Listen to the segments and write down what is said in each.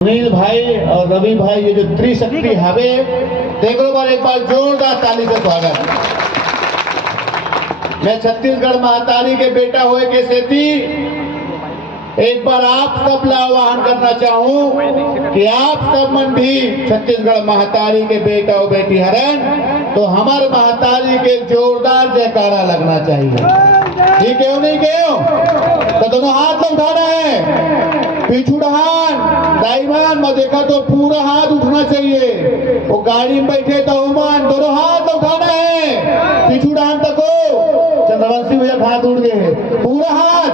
सुनील भाई और रवि भाई ये जो त्रिशक्ति हवे देखो बार एक बार जोरदार ताली से स्वागत। मैं छत्तीसगढ़ महातारी के बेटा हुए के सेती एक बार आप सब ला आह्वान करना चाहूं कि आप सब मन भी छत्तीसगढ़ महातारी के बेटा और बेटी हरन तो हमारे महातारी के जोरदार जयकारा लगना चाहिए। ठीक है नहीं क्यों? तो दोनों हाथ में उठाना है। पिछुड़हान दाईमान में देखा तो पूरा हाथ उठना चाहिए। वो गाड़ी में बैठे तो उमान दोनों हाथ उठाना है। पिछुड़हान तक हो चंद्रवंशी भैया हाथ उठ गए पूरा हाथ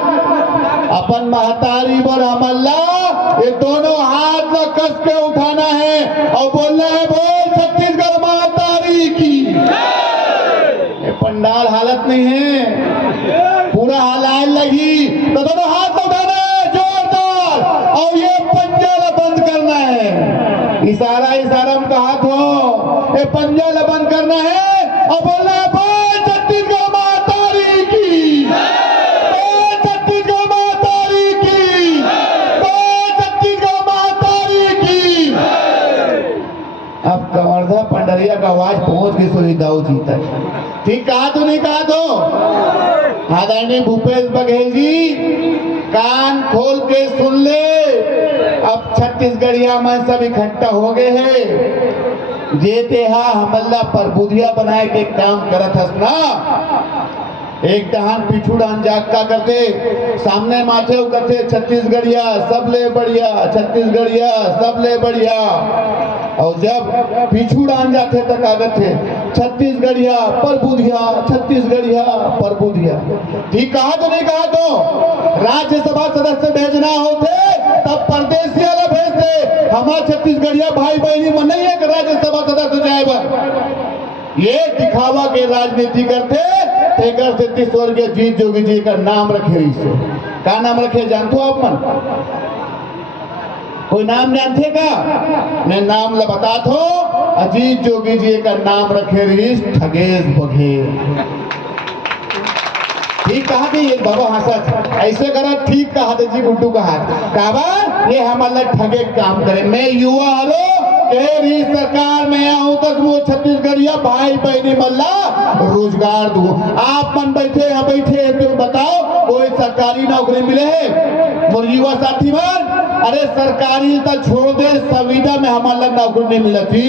अपन महतारी बर हमल्ला ये दोनों हाथ में कस के उठाना है और बोलना है बोल छत्तीसगढ़ महतारी की। ये पंडाल हालत नहीं है पूरा हालाल लगी तो दोनों हाथ उठाना है जोरदार और ये पंजा बंद करना है। इशारा इशारा में हाथ हो ये पंजा बंद करना है और बोलना है बोल छत्तीसगढ़ महतारी की। छत्तीसगढ़ महतारी की। छत्तीसगढ़ महतारी की। अब कवर्धा पंडरिया का आवाज पहुंच गई सोई दाऊ जी तक। ठीक कहा तो नहीं कहा तो आदरणीय भूपेश बघेल जी कान खोल के सुन ले। अब छत्तीसगढ़िया में सब इकट्ठा हो गए हैं जेते हा हमल्ला पर बुधिया बनाए के काम करत हस ना। एक डहान पिछू डान जाग का करते सामने माथे करते छत्तीसगढ़िया सब ले बढ़िया छत्तीसगढ़िया सब ले बढ़िया और जब पिछू डान जाते तक आगत थे छत्तीसगढ़िया पर बुधिया छत्तीसगढ़िया पर बुधिया। ठीक कहा तो नहीं कहा तो राज्यसभा सदस्य भेजना होते तब परदेसी वाला भेजते हमारे छत्तीसगढ़िया भाई बहनी मन नहीं है कि राज्यसभा सदस्य जाए। ये दिखावा के राजनीति करते स्वर्गीय जीत जोगी जी का नाम रखे इसे क्या नाम रखे जानते हो आप मन? कोई नाम जानते का? मैं नाम बता दो अजीत जोगी जी का नाम रखे रही ठगेश बघेल। ठीक कहा कि ये बाबा हंसत ऐसे करा ठीक कहा जी गुड्डू का हाथ काबर ये हमारा ठगे काम करे। मैं युवा हलो तेरी सरकार में आऊं तक वो छत्तीसगढ़िया भाई बहनी मल्ला रोजगार दू। आप मन बैठे यहाँ बैठे तो बताओ कोई सरकारी नौकरी मिले है मोर युवा साथी मन? अरे सरकारी तो छोड़ दे संविदा में हमारा नौकरी नहीं मिला थी।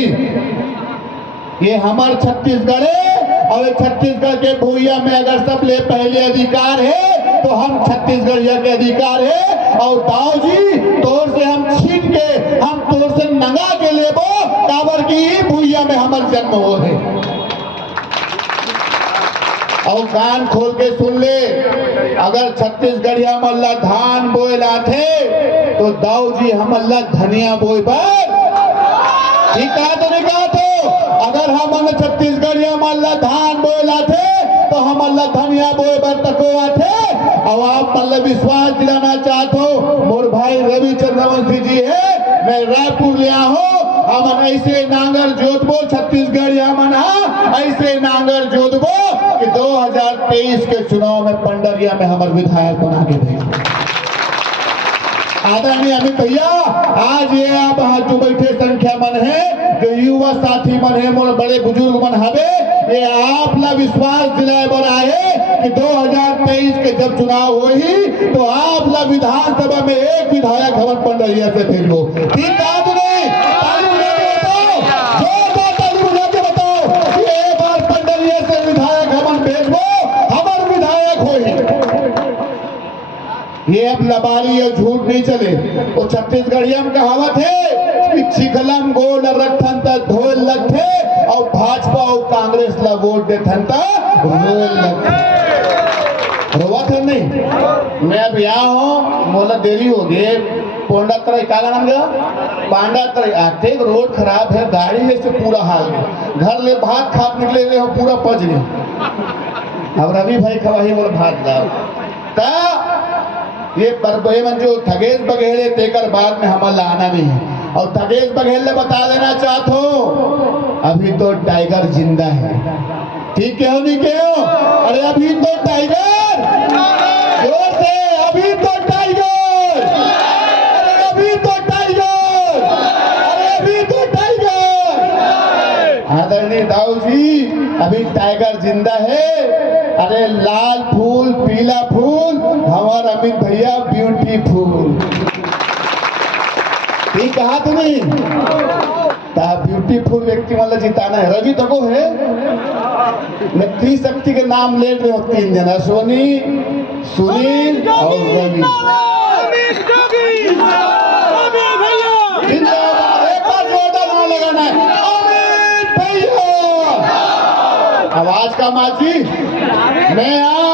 ये हमारे छत्तीसगढ़ है और छत्तीसगढ़ के भूया में अगर सब ले पहले अधिकार है तो हम छत्तीसगढ़िया के अधिकार है और दाऊ जी तोर से हम छीन के हम तोर से नंगा के लेबो काबर की भूया में हमार जन्म हो है। और कान खोल के सुन ले अगर छत्तीसगढ़िया मल्ला धान बोए लाथे तो दाऊ जी हमल्ला धनिया बोए पर। ठीक कहा तो नहीं कहा तो अगर हम छत्तीसगढ़िया मल्ला धान बोए लाथे तो हमल्ला धनिया बोए पर तको आथे। और आप मतलब विश्वास दिलाना चाहते हो मोर भाई रवि चंद्रवंशी जी है मैं रायपुर लिया हूँ हम ऐसे नांगर जोतबो छत्तीसगढ़ मन ऐसे नांगर जोतबो कि 2023 के चुनाव में पंडरिया में हमारे विधायक बना के भेज। आदरणीय अमित भैया आज ये आप जो बैठे संख्या मन है जो युवा साथी मन है मोर बड़े बुजुर्ग मन हवे ये आप ला विश्वास दिलाए बर आए कि 2023 के जब चुनाव होही तो आप ला विधानसभा में एक विधायक हवन पंडरिया से फिर लो। ठीक कहा तो नहीं? ताली बजा के बताओ ये बार पंडरिया से विधायक हवन भेजबो हमार विधायक होही। ये अब लबारी और झूठ नहीं चले। वो छत्तीसगढ़िया में कहावत है चिखलम गोल रखन त धोल लगथे और भाजपा और कांग्रेस ला वोट देथन त रोल लगथे। रोवत है नहीं? मैं अब यहाँ हूँ मोला देरी हो गई पोंडा तरह का नाम गया पांडा तरह आते रोड खराब है गाड़ी जैसे पूरा हाल है घर ले भात खा निकले गए हो पूरा पच गए। अब रवि भाई खवाही बोले भात दाओ ये परबे मन जो ठगेश बघेल है तेकर बाद में हमारा आना नहीं है। और ठगेश बघेल ने बता देना चाहता हूँ अभी तो टाइगर जिंदा है। ठीक है नहीं क्यों? अरे अभी तो टाइगर जोर से अभी तो टाइगर अरे अभी तो टाइगर दाऊ जी अभी टाइगर जिंदा है। अरे लाल फूल पीला फूल हमारा अमित भैया ब्यूटीफुल। ठीक कहा तुम्हें ब्यूटीफुल व्यक्ति मतलब जिताना है। रवि तको है मैं त्रिशक्ति के नाम ले रहे हो 3 जना सोनी सुनील और रवि। जिंदाबाद एक बार जोरदार नाम लगाना है अमित भैया। आवाज का माजी मैं यहाँ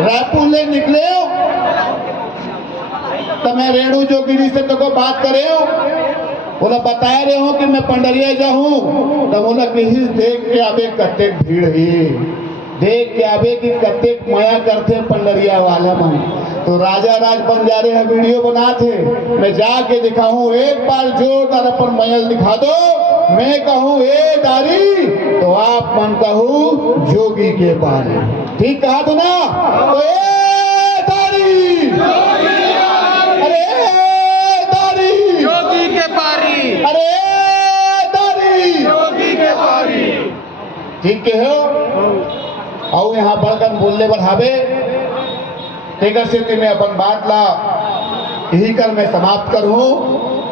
रायपुर ले निकले हो तो मैं रेणु जोगिरी से तो को बात करे हो बोला बता रहे हो कि मैं पंडरिया जाऊं तो बोला कहीं देख के आवे कते भीड़ है देख के आवे कि कते माया करते पंडरिया वाला मन। तो राजा राज बंजारे हैं वीडियो बनाते मैं जाके दिखाऊं एक बार जोरदार अपन महल दिखा दो। मैं कहूँ ए दारी तो आप मन कहूँ जोगी के बारे। ठीक कहा तो ना तो ए दारी अरे दारी योगी के पारी अरे दारी योगी के पारी। ठीक के हो और यहाँ बढ़कर बोलने बढ़ावे तेकर से मैं अपन बात ला यही कर मैं समाप्त करूँ।